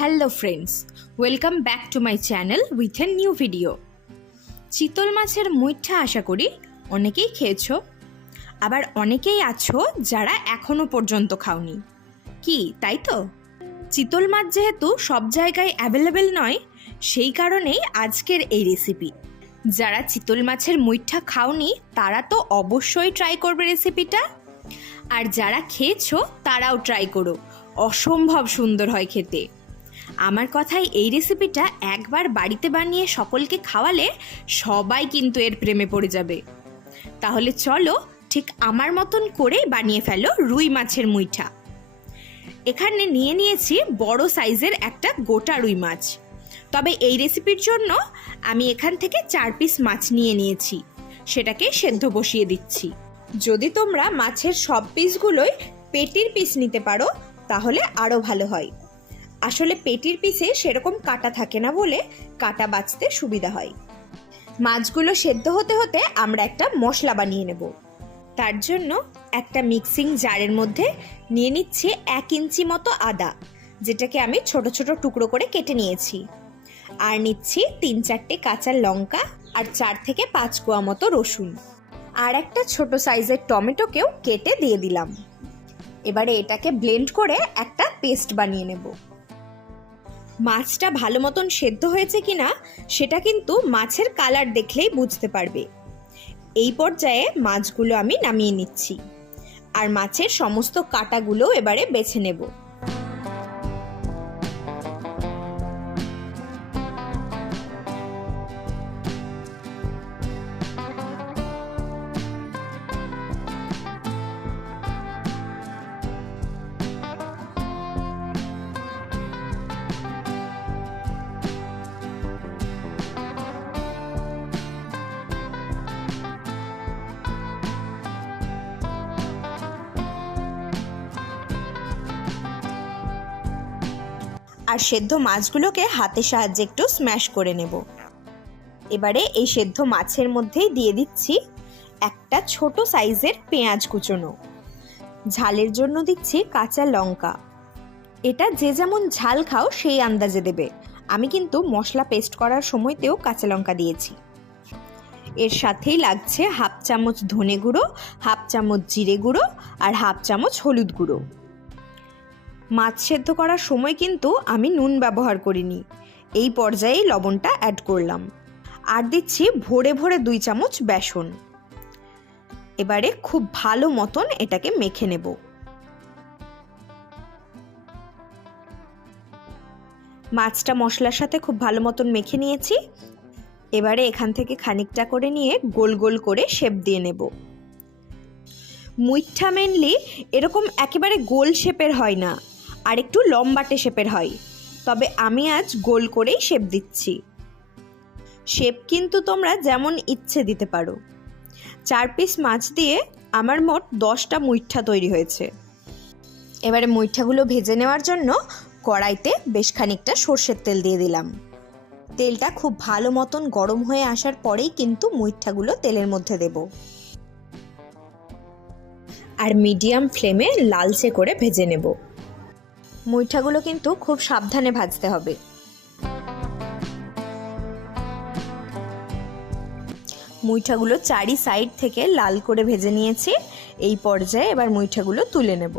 Hello friends welcome back to my channel with a new video চিতল মাছের মুইঠা আশা করি অনেকেই খেয়েছো। আবার অনেকেই আছো যারা এখনও পর্যন্ত খাওনি। কি, তাই তো? চিতল মাছ যেহেতু সব জায়গায় অ্যাভেলেবেল নয়, সেই কারণেই আজকের এই রেসিপি যারা চিতল মাছের মুইঠা খাওনি, তারা তো অবশ্যই ট্রাই করবে রেসিপিটা আর যারা খেয়েছো, তারাও ট্রাই করো। অসম্ভব সুন্দর হয় খেতে। আমার কথায় এই রেসিপিটা একবার বাড়িতে বানিয়ে সকলকে খাওয়ালে সবাই কিন্তু এর প্রেমে পড়ে যাবে। তাহলে চলো ঠিক আমার মতন করেই বানিয়ে ফেলো রুই মাছের মুইঠা। এখানে নিয়ে নিয়েছি বড় সাইজের একটা গোটা রুই মাছ। তবে এই রেসিপির জন্য আমি এখান থেকে চার পিস মাছ নিয়ে নিয়েছি। সেটাকে সেদ্ধ বসিয়ে দিচ্ছি। যদি তোমরা মাছের সব পিসগুলোই পেটির পিস নিতে পারো, তাহলে আরও ভালো হয়। আসলে পেটির পিসে সেরকম কাটা থাকে না বলে কাটা বাঁচতে সুবিধা হয়। মাছগুলো সেদ্ধ হতে হতে আমরা একটা মশলা বানিয়ে নেব। তার জন্য একটা মিক্সিং জারের মধ্যে নিয়ে নিচ্ছি এক ইঞ্চি মতো আদা, যেটাকে আমি ছোট ছোট টুকরো করে কেটে নিয়েছি। আর নিচ্ছি তিন চারটে কাঁচা লঙ্কা আর চার থেকে পাঁচ কোয়া মতো রসুন। আর একটা ছোট সাইজের টমেটোকেও কেটে দিয়ে দিলাম। এবারে এটাকে ব্লেন্ড করে একটা পেস্ট বানিয়ে নেব। মাছটা ভালো মতন সেদ্ধ হয়েছে কিনা সেটা কিন্তু মাছের কালার দেখলেই বুঝতে পারবে। এই পর্যায়ে মাছগুলো আমি নামিয়ে নিচ্ছি। আর মাছের সমস্ত কাটাগুলো এবারে বেছে নেব। আর সেদ্ধ মাছগুলোকে হাতের সাহায্যে একটু স্ম্যাশ করে নেব। এবারে এই সেদ্ধ মাছের মধ্যেই দিয়ে দিচ্ছি একটা ছোট সাইজের পেঁয়াজ কুচোনো। ঝালের জন্য দিচ্ছি কাঁচা লঙ্কা। এটা যে যেমন ঝাল খাও সেই আন্দাজে দেবে। আমি কিন্তু মশলা পেস্ট করার সময়তেও কাঁচা লঙ্কা দিয়েছি। এর সাথেই লাগছে হাফ চামচ ধনে গুঁড়ো, হাফ চামচ জিরে গুঁড়ো আর হাফ চামচ হলুদ গুঁড়ো। মাছ সেদ্ধ করার সময় কিন্তু আমি নুন ব্যবহার করিনি। এই পর্যায়েই লবণটা অ্যাড করলাম। আর দিচ্ছি ভরে ভরে দুই চামচ বেসন। এবারে খুব ভালো মতন এটাকে মেখে নেব। মাছটা মশলার সাথে খুব ভালো মতন মেখে নিয়েছি। এবারে এখান থেকে খানিকটা করে নিয়ে গোল গোল করে শেপ দিয়ে নেব। মুইঠা মেনলি এরকম একেবারে গোল শেপের হয় না। আর একটু লম্বাটে শেপের হয়। তবে আমি আজ গোল করেই শেপ দিচ্ছি। শেপ কিন্তু তোমরা যেমন ইচ্ছে দিতে পারো। চার পিস মাছ দিয়ে আমার মোট দশটা মুইঠা তৈরি হয়েছে। এবারে মুইঠাগুলো ভেজে নেওয়ার জন্য কড়াইতে বেশ খানিকটা সর্ষের তেল দিয়ে দিলাম। তেলটা খুব ভালো মতন গরম হয়ে আসার পরেই কিন্তু মুইঠাগুলো তেলের মধ্যে দেব। আর মিডিয়াম ফ্লেমে লালচে করে ভেজে নেব। মুইঠাগুলো কিন্তু খুব সাবধানে ভাজতে হবে। মুইঠাগুলো চারি সাইড থেকে লাল করে ভেজে নিয়েছি। এই পর্যায়ে এবার মুইঠাগুলো তুলে নেব।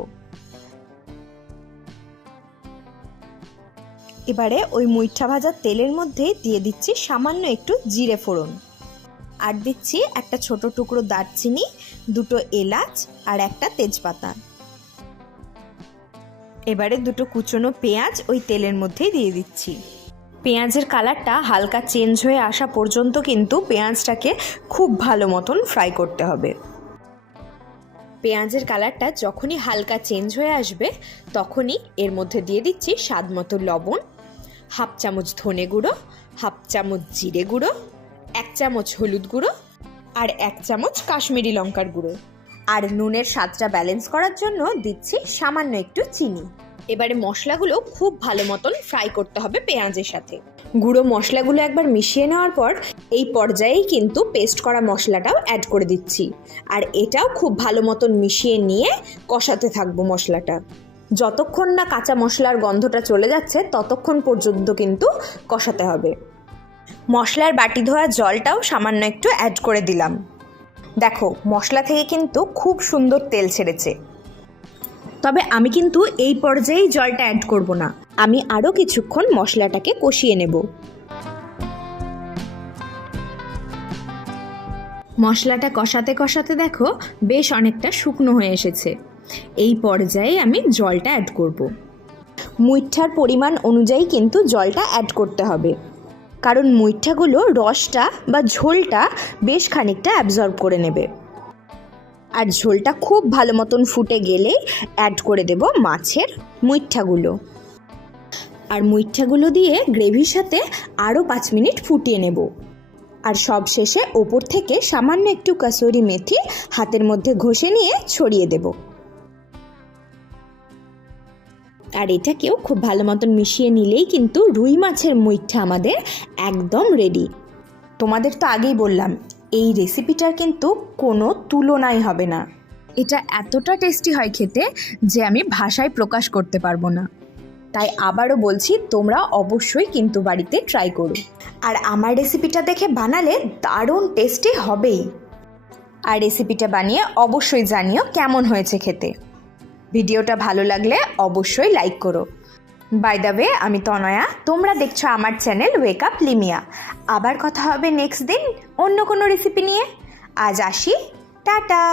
এবারে ওই মুইঠা ভাজার তেলের মধ্যে দিয়ে দিচ্ছি সামান্য একটু জিরে ফোড়ন। আর দিচ্ছি একটা ছোট টুকরো দারচিনি, দুটো এলাচ আর একটা তেজপাতা। এবারে দুটো কুচনো পেঁয়াজ ওই তেলের মধ্যেই দিয়ে দিচ্ছি। পেঁয়াজের কালারটা হালকা চেঞ্জ হয়ে আসা পর্যন্ত কিন্তু পেঁয়াজটাকে খুব ভালো মতন ফ্রাই করতে হবে। পেঁয়াজের কালারটা যখনই হালকা চেঞ্জ হয়ে আসবে, তখনই এর মধ্যে দিয়ে দিচ্ছি স্বাদ মতো লবণ, হাফ চামচ ধনে গুঁড়ো, হাফ চামচ জিরে গুঁড়ো, এক চামচ হলুদ গুঁড়ো আর এক চামচ কাশ্মীরি লঙ্কার গুঁড়ো। আর নুনের স্বাদটা ব্যালেন্স করার জন্য দিচ্ছি সামান্য একটু চিনি। এবারে মশলাগুলো খুব ভালো মতন ফ্রাই করতে হবে পেঁয়াজের সাথে। গুঁড়ো মশলাগুলো একবার মিশিয়ে নেওয়ার পর এই পর্যায়েই কিন্তু পেস্ট করা মশলাটাও অ্যাড করে দিচ্ছি। আর এটাও খুব ভালো মতন মিশিয়ে নিয়ে কষাতে থাকব মশলাটা। যতক্ষণ না কাঁচা মশলার গন্ধটা চলে যাচ্ছে, ততক্ষণ পর্যন্ত কিন্তু কষাতে হবে। মশলার বাটি ধোয়া জলটাও সামান্য একটু অ্যাড করে দিলাম। দেখো, মশলা থেকে কিন্তু খুব সুন্দর তেল ছেড়েছে। তবে আমি কিন্তু এই পর্যায়েই জলটা অ্যাড করব না। আমি আরও কিছুক্ষণ মশলাটাকে কষিয়ে নেব। মশলাটা কষাতে কষাতে দেখো, বেশ অনেকটা শুকনো হয়ে এসেছে। এই পর্যায়ে আমি জলটা অ্যাড করব। মুইঠার পরিমাণ অনুযায়ী কিন্তু জলটা অ্যাড করতে হবে। কারণ মুইঠাগুলো রসটা বা ঝোলটা বেশ খানিকটা অ্যাবজর্ব করে নেবে। আর ঝোলটা খুব ভালো মতন ফুটে গেলেই অ্যাড করে দেব মাছের মুইঠাগুলো আর মুইঠাগুলো দিয়ে গ্রেভির সাথে আরও পাঁচ মিনিট ফুটিয়ে নেব। আর সব শেষে ওপর থেকে সামান্য একটু কাসুরি মেথি হাতের মধ্যে ঘষে নিয়ে ছড়িয়ে দেব। আর এটাকেও খুব ভালো মতন মিশিয়ে নিলেই কিন্তু রুই মাছের মুইঠা আমাদের একদম রেডি তোমাদের তো আগেই বললাম, এই রেসিপিটার কিন্তু কোনো তুলনাই হবে না। এটা এতটা টেস্টি হয় খেতে যে আমি ভাষায় প্রকাশ করতে পারব না। তাই আবারও বলছি, তোমরা অবশ্যই কিন্তু বাড়িতে ট্রাই করো। আর আমার রেসিপিটা দেখে বানালে দারুণ টেস্টি হবেই। আর রেসিপিটা বানিয়ে অবশ্যই জানিও কেমন হয়েছে খেতে। ভিডিওটা ভালো লাগলে অবশ্যই লাইক করো। বাই দ্য ওয়ে আমি তনয়া, তোমরা দেখছ আমার চ্যানেল ওয়েক আপ লিমিয়া আবার কথা হবে নেক্সট দিন অন্য কোনো রেসিপি নিয়ে। আজ আসি, টাটা!